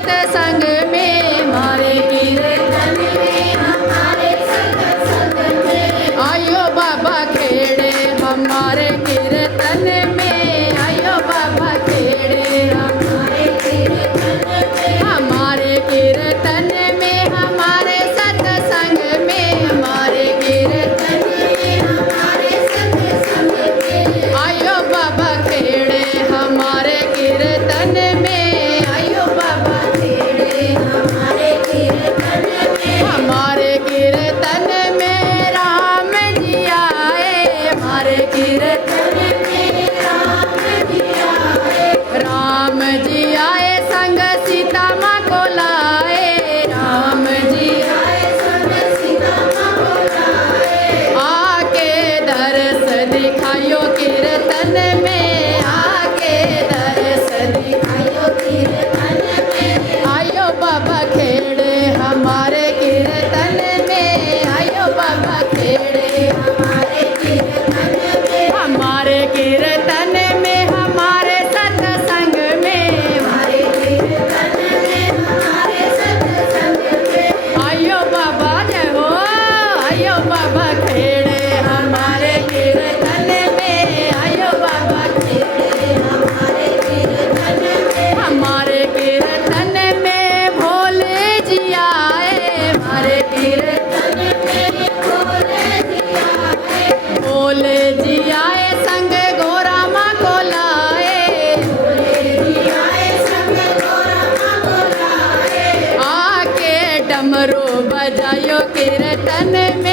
संग में हमारे कीर्तन में, हमारे संग में आयो बाबा खेड़े हमारे कीर्तन में, आयो बाबा खेड़े हमारे कीर्तन में, हमारे कीर्तन में, हमारे सत्संग में, हमारे कीर्तन में, हमारे सत्संग में आयो बाबा खेड़े हमारे कीर्तन में, आयो बाबा खेड़े हमारे कीर्तन में, हमारे कीर्तन में राम जी आए, हमारे कीर्तन में राम जी आए, राम जी आए संग सीता माँ को लाए, राम जी आए संग सीता माँ को लाए, आके दर्श दिखायो कीर्तन में, आके दर्श दिखायो कीर्तन में, आयो बाबा खेड़े हमारे कीर्तन में, आयो बाबा खेड़े हमारे कीर्तन में, हमारे कीर्तन में, हमारे सत्संग में, हमारे कीर्तन में, हमारे सत्संग में आयो बाबा जय हो, आयो बाबा खेड़े हमारे कीर्तन में, आयो बाबा खेड़े हमारे कीर्तन में, हमारे कीर्तन में भोले जी आए, हमारे कीर्तन में भोले जी आए, भोले जी आए संग गोरा माँ को लाए, भोले जी आए संग गोरा माँ को लाए, आके डमरू बजायो कीर्तन में,